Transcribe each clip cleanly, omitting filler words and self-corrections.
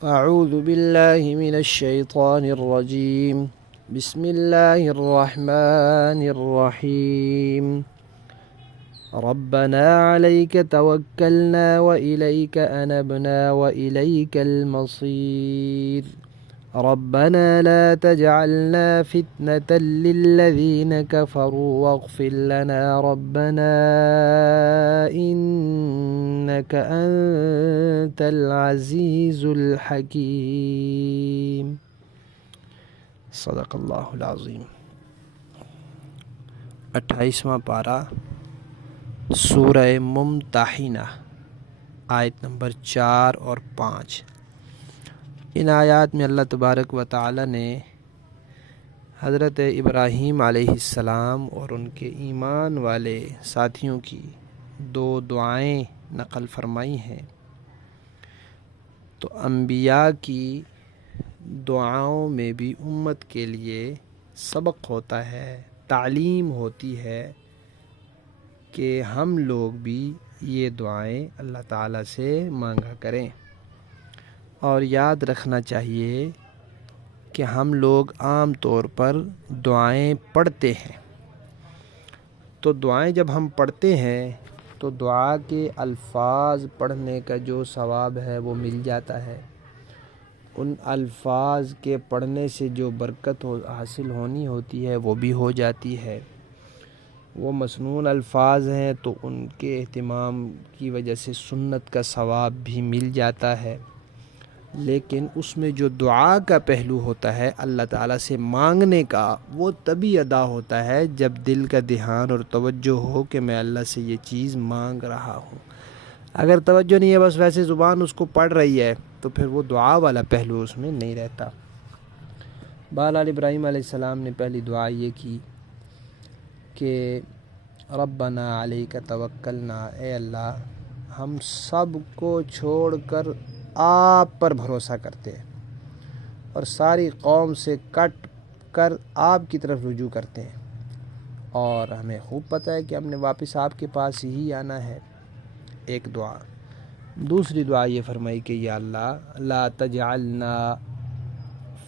أعوذ بالله من الشيطان الرجيم بسم الله الرحمن الرحيم ربنا عليك توكلنا وإليك أنبنا وإليك المصير ربنا لا تجعلنا فتنة للذين كفروا واغفر لنا ربنا إنك أنت العزيز الحكيم صدق اللہ العظیم۔ 28واں پارہ سورہ ممتحنہ، آیت نمبر 4 اور 5۔ ان آیات میں اللہ تبارک و تعالی نے حضرت ابراہیم علیہ السلام اور ان کے ایمان والے ساتھیوں کی 2 دعائیں نقل فرمائی ہیں۔ تو انبیاء کی دعاؤں میں بھی امت کے لیے سبق ہوتا ہے، تعلیم ہوتی ہے کہ ہم لوگ بھی یہ دعائیں اللہ تعالیٰ سے مانگا کریں۔ اور یاد رکھنا چاہیے کہ ہم لوگ عام طور پر دعائیں پڑھتے ہیں، تو دعائیں جب ہم پڑھتے ہیں تو دعا کے الفاظ پڑھنے کا جو ثواب ہے وہ مل جاتا ہے، ان الفاظ کے پڑھنے سے جو برکت حاصل ہونی ہوتی ہے وہ بھی ہو جاتی ہے۔ وہ مسنون الفاظ ہیں تو ان کے اہتمام کی وجہ سے سنت کا ثواب بھی مل جاتا ہے، لیکن اس میں جو دعا کا پہلو ہوتا ہے اللہ تعالیٰ سے مانگنے کا، وہ تبھی ادا ہوتا ہے جب دل کا دھیان اور توجہ ہو کہ میں اللہ سے یہ چیز مانگ رہا ہوں۔ اگر توجہ نہیں ہے، بس ویسے زبان اس کو پڑھ رہی ہے، تو پھر وہ دعا والا پہلو اس میں نہیں رہتا۔ بہرحال ابراہیم علیہ السلام نے پہلی دعا یہ کی کہ ربنا علیک توکلنا، اے اللہ ہم سب کو چھوڑ کر آپ پر بھروسہ کرتے ہیں اور ساری قوم سے کٹ کر آپ کی طرف رجوع کرتے ہیں، اور ہمیں خوب پتہ ہے کہ ہم نے واپس آپ کے پاس ہی آنا ہے۔ ایک دعا۔ دوسری دعا یہ فرمائی کہ یا اللہ لا تجعلنا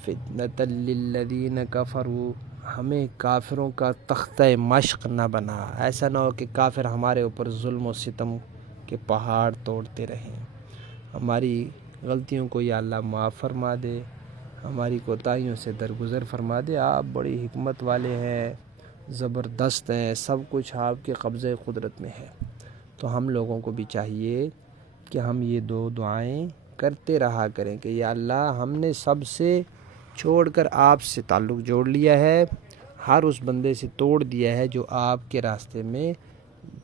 فتنة للذین کفروا، ہمیں کافروں کا تختہ مشق نہ بنا، ایسا نہ ہو کہ کافر ہمارے اوپر ظلم و ستم کے پہاڑ توڑتے رہیں۔ ہماری غلطیوں کو یا اللہ معاف فرما دے، ہماری کوتاہیوں سے درگزر فرما دے۔ آپ بڑی حکمت والے ہیں، زبردست ہیں، سب کچھ آپ کے قبضۂ قدرت میں ہے۔ تو ہم لوگوں کو بھی چاہیے کہ ہم یہ 2 دعائیں کرتے رہا کریں کہ یا اللہ ہم نے سب سے چھوڑ کر آپ سے تعلق جوڑ لیا ہے، ہر اس بندے سے توڑ دیا ہے جو آپ کے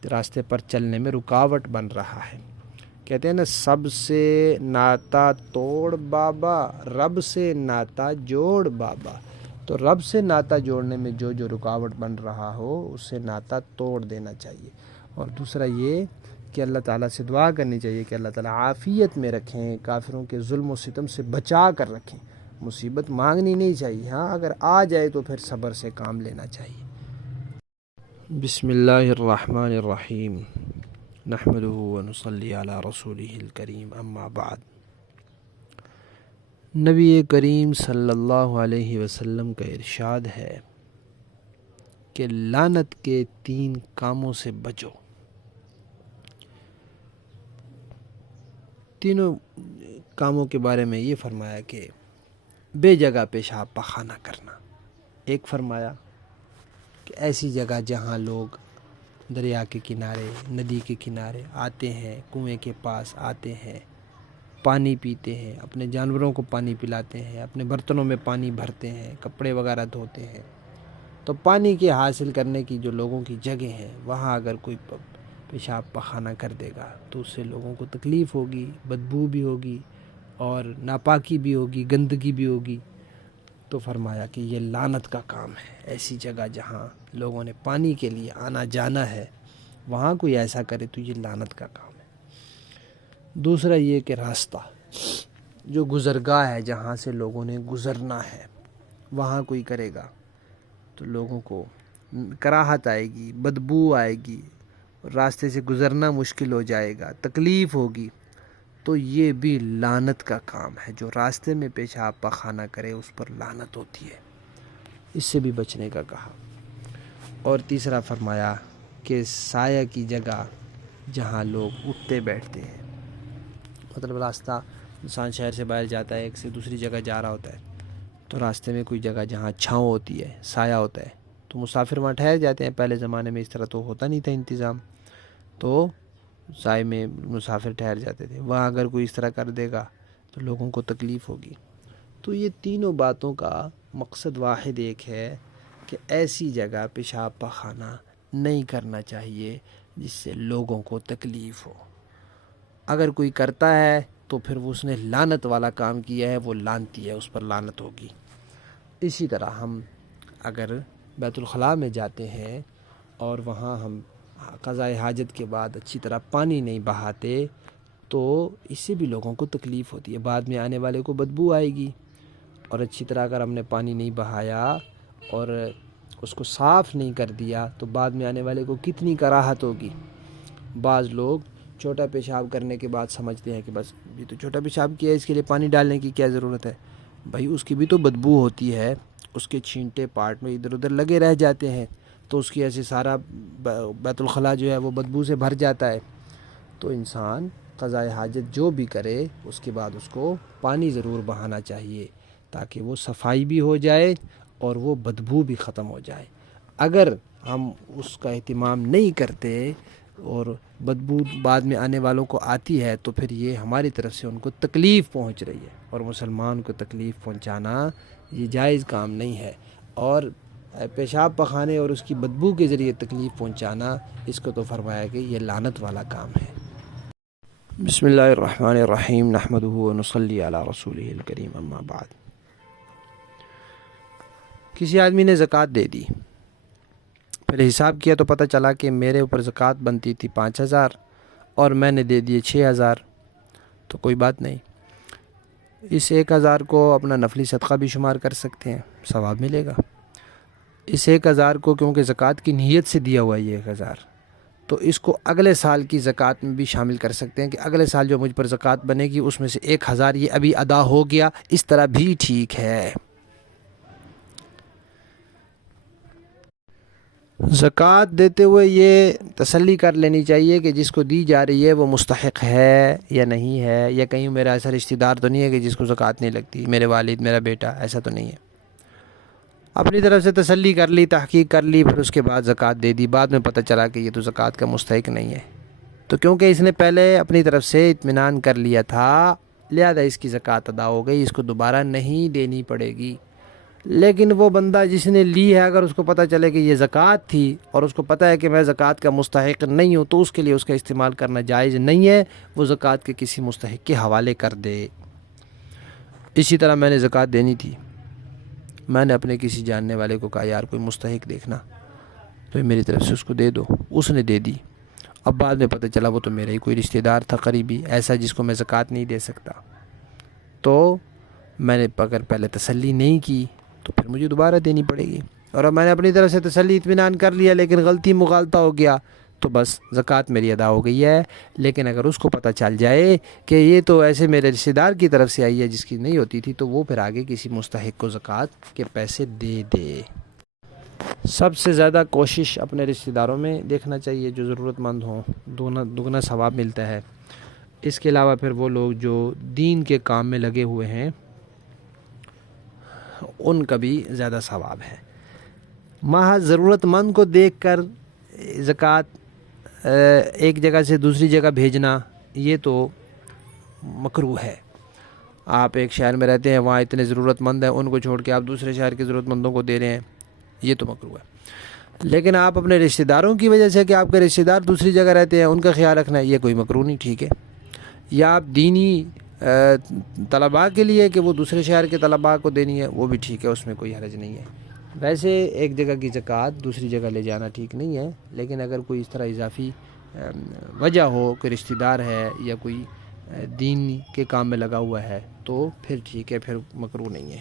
راستے پر چلنے میں رکاوٹ بن رہا ہے۔ کہتے ہیں نا، سب سے ناتا توڑ بابا، رب سے ناتا جوڑ بابا۔ تو رب سے ناتا جوڑنے میں جو رکاوٹ بن رہا ہو اس سے ناتا توڑ دینا چاہیے۔ اور دوسرا یہ کہ اللہ تعالیٰ سے دعا کرنی چاہیے کہ اللہ تعالیٰ عافیت میں رکھیں، کافروں کے ظلم و ستم سے بچا کر رکھیں۔ مصیبت مانگنی نہیں چاہیے، ہاں اگر آ جائے تو پھر صبر سے کام لینا چاہیے۔ بسم اللہ الرحمن الرحیم نحمدہ ونصلی علی رسولہ الکریم، اما بعد۔ نبی کریم صلی اللہ علیہ وسلم کا ارشاد ہے کہ لعنت کے 3 کاموں سے بچو۔ تینوں کاموں کے بارے میں یہ فرمایا کہ بے جگہ پیشاب پخانہ کرنا، ایک فرمایا کہ ایسی جگہ جہاں لوگ دریا کے کنارے، ندی کے کنارے آتے ہیں، کنویں کے پاس آتے ہیں، پانی پیتے ہیں، اپنے جانوروں کو پانی پلاتے ہیں، اپنے برتنوں میں پانی بھرتے ہیں، کپڑے وغیرہ دھوتے ہیں، تو پانی کے حاصل کرنے کی جو لوگوں کی جگہ ہیں وہاں اگر کوئی پیشاب پخانہ کر دے گا تو اس سے لوگوں کو تکلیف ہوگی، بدبو بھی ہوگی اور ناپاکی بھی ہوگی، گندگی بھی ہوگی۔ تو فرمایا کہ یہ لعنت کا کام ہے، ایسی جگہ جہاں لوگوں نے پانی کے لیے آنا جانا ہے وہاں کوئی ایسا کرے تو یہ لعنت کا کام ہے۔ دوسرا یہ کہ راستہ، جو گزرگاہ ہے جہاں سے لوگوں نے گزرنا ہے وہاں کوئی کرے گا تو لوگوں کو کراہت آئے گی، بدبو آئے گی، راستے سے گزرنا مشکل ہو جائے گا، تکلیف ہوگی۔ تو یہ بھی لعنت کا کام ہے. جو راستے میں پیشاب پخانہ کرے اس پر لعنت ہوتی ہے. اس سے بھی بچنے کا کہا. اور تیسرا فرمایا کہ سایہ کی جگہ جہاں لوگ اٹھتے بیٹھتے ہیں، مطلب راستہ انسان شہر سے باہر جاتا ہے، ایک سے دوسری جگہ جا رہا ہوتا ہے، تو راستے میں کوئی جگہ جہاں چھاؤں ہوتی ہے، سایہ ہوتا ہے، تو مسافر وہاں ٹھہر جاتے ہیں. پہلے زمانے میں اس طرح تو ہوتا نہیں تھا انتظام، تو سائے میں مسافر ٹھہر جاتے تھے. وہاں اگر کوئی اس طرح کر دے گا تو لوگوں کو تکلیف ہوگی. تو یہ تینوں باتوں کا مقصد واحد ایک ہے کہ ایسی جگہ پیشاب پخانہ نہیں کرنا چاہیے جس سے لوگوں کو تکلیف ہو. اگر کوئی کرتا ہے تو پھر وہ اس نے لعنت والا کام کیا ہے، وہ لعنتی ہے، اس پر لعنت ہوگی. اسی طرح ہم اگر بیت الخلاء میں جاتے ہیں اور وہاں ہم قضاء حاجت کے بعد اچھی طرح پانی نہیں بہاتے تو اس سے بھی لوگوں کو تکلیف ہوتی ہے. بعد میں آنے والے کو بدبو آئے گی. اور اچھی طرح اگر ہم نے پانی نہیں بہایا اور اس کو صاف نہیں کر دیا تو بعد میں آنے والے کو کتنی کراہت ہوگی. بعض لوگ چھوٹا پیشاب کرنے کے بعد سمجھتے ہیں کہ بس یہ تو چھوٹا پیشاب کیا ہے، اس کے لیے پانی ڈالنے کی کیا ضرورت ہے. بھائی اس کی بھی تو بدبو ہوتی ہے، اس کے چھینٹے پارٹ میں ادھر ادھر لگے رہ جاتے ہیں، تو اس کی ایسے سارا بیت الخلاء جو ہے وہ بدبو سے بھر جاتا ہے. تو انسان قضاء حاجت جو بھی کرے اس کے بعد اس کو پانی ضرور بہانا چاہیے تاکہ وہ صفائی بھی ہو جائے اور وہ بدبو بھی ختم ہو جائے. اگر ہم اس کا اہتمام نہیں کرتے اور بدبو بعد میں آنے والوں کو آتی ہے تو پھر یہ ہماری طرف سے ان کو تکلیف پہنچ رہی ہے، اور مسلمان کو تکلیف پہنچانا یہ جائز کام نہیں ہے. اور پیشاب پخانے اور اس کی بدبو کے ذریعے تکلیف پہنچانا، اس کو تو فرمایا کہ یہ لعنت والا کام ہے. بسم اللہ الرحمن الرحیم، نحمدہ ونصلی علی رسولہ الکریم، اما بعد. کسی آدمی نے زکوٰۃ دے دی، پھر حساب کیا تو پتہ چلا کہ میرے اوپر زکوٰۃ بنتی تھی 5,000 اور میں نے دے دیے 6,000. تو کوئی بات نہیں، اس 1,000 کو اپنا نفلی صدقہ بھی شمار کر سکتے ہیں، ثواب ملے گا. اس 1,000 کو کیونکہ زکوٰۃ کی نیت سے دیا ہوا ہے یہ 1,000، تو اس کو اگلے سال کی زکوٰۃ میں بھی شامل کر سکتے ہیں کہ اگلے سال جو مجھ پر زکوٰۃ بنے گی اس میں سے 1,000 یہ ابھی ادا ہو گیا. اس طرح بھی ٹھیک ہے. زکوٰۃ دیتے ہوئے یہ تسلی کر لینی چاہیے کہ جس کو دی جا رہی ہے وہ مستحق ہے یا نہیں ہے، یا کہیں میرا ایسا رشتہ دار تو نہیں ہے کہ جس کو زکوٰۃ نہیں لگتی، میرے والد، میرا بیٹا، ایسا تو نہیں ہے. اپنی طرف سے تسلی کر لی، تحقیق کر لی، پھر اس کے بعد زکوٰۃ دے دی. بعد میں پتہ چلا کہ یہ تو زکوٰۃ کا مستحق نہیں ہے، تو کیونکہ اس نے پہلے اپنی طرف سے اطمینان کر لیا تھا لہذا اس کی زکوٰۃ ادا ہو گئی، اس کو دوبارہ نہیں دینی پڑے گی. لیکن وہ بندہ جس نے لی ہے اگر اس کو پتہ چلے کہ یہ زکوٰۃ تھی اور اس کو پتہ ہے کہ میں زکوٰۃ کا مستحق نہیں ہوں تو اس کے لیے اس کا استعمال کرنا جائز نہیں ہے. وہ زکوٰۃ کے کسی مستحق کے حوالے کر دے. اسی طرح میں نے زکوٰۃ دینی تھی، میں نے اپنے کسی جاننے والے کو کہا یار کوئی مستحق دیکھنا تو میری طرف سے اس کو دے دو. اس نے دے دی. اب بعد میں پتہ چلا وہ تو میرا ہی کوئی رشتہ دار تھا قریبی، ایسا جس کو میں زکوٰۃ نہیں دے سکتا. تو میں نے اگر پہلے تسلی نہیں کی تو پھر مجھے دوبارہ دینی پڑے گی. اور اب میں نے اپنی طرف سے تسلی اطمینان کر لیا لیکن غلطی مغالطہ ہو گیا تو بس زکوٰۃ میری ادا ہو گئی ہے. لیکن اگر اس کو پتہ چل جائے کہ یہ تو ایسے میرے رشتہ دار کی طرف سے آئی ہے جس کی نہیں ہوتی تھی تو وہ پھر آگے کسی مستحق کو زکوٰۃ کے پیسے دے دے. سب سے زیادہ کوشش اپنے رشتہ داروں میں دیکھنا چاہیے جو ضرورت مند ہوں، دگنا ثواب ملتا ہے. اس کے علاوہ پھر وہ لوگ جو دین کے کام میں لگے ہوئے ہیں ان کا بھی زیادہ ثواب ہے. محض ضرورت مند کو دیکھ کر زکوٰۃ ایک جگہ سے دوسری جگہ بھیجنا یہ تو مکروہ ہے. آپ ایک شہر میں رہتے ہیں، وہاں اتنے ضرورت مند ہیں، ان کو چھوڑ کے آپ دوسرے شہر کے ضرورت مندوں کو دے رہے ہیں، یہ تو مکروہ ہے. لیکن آپ اپنے رشتہ داروں کی وجہ سے کہ آپ کے رشتہ دار دوسری جگہ رہتے ہیں ان کا خیال رکھنا یہ کوئی مکروہ نہیں، ٹھیک ہے. یا آپ دینی طلباء کے لیے کہ وہ دوسرے شہر کے طلباء کو دینی ہے وہ بھی ٹھیک ہے، اس میں کوئی حرج نہیں ہے. ویسے ایک جگہ کی زکوٰۃ دوسری جگہ لے جانا ٹھیک نہیں ہے، لیکن اگر کوئی اس طرح اضافی وجہ ہو کہ رشتہ دار ہے یا کوئی دین کے کام میں لگا ہوا ہے تو پھر ٹھیک ہے، پھر مکروہ نہیں ہے.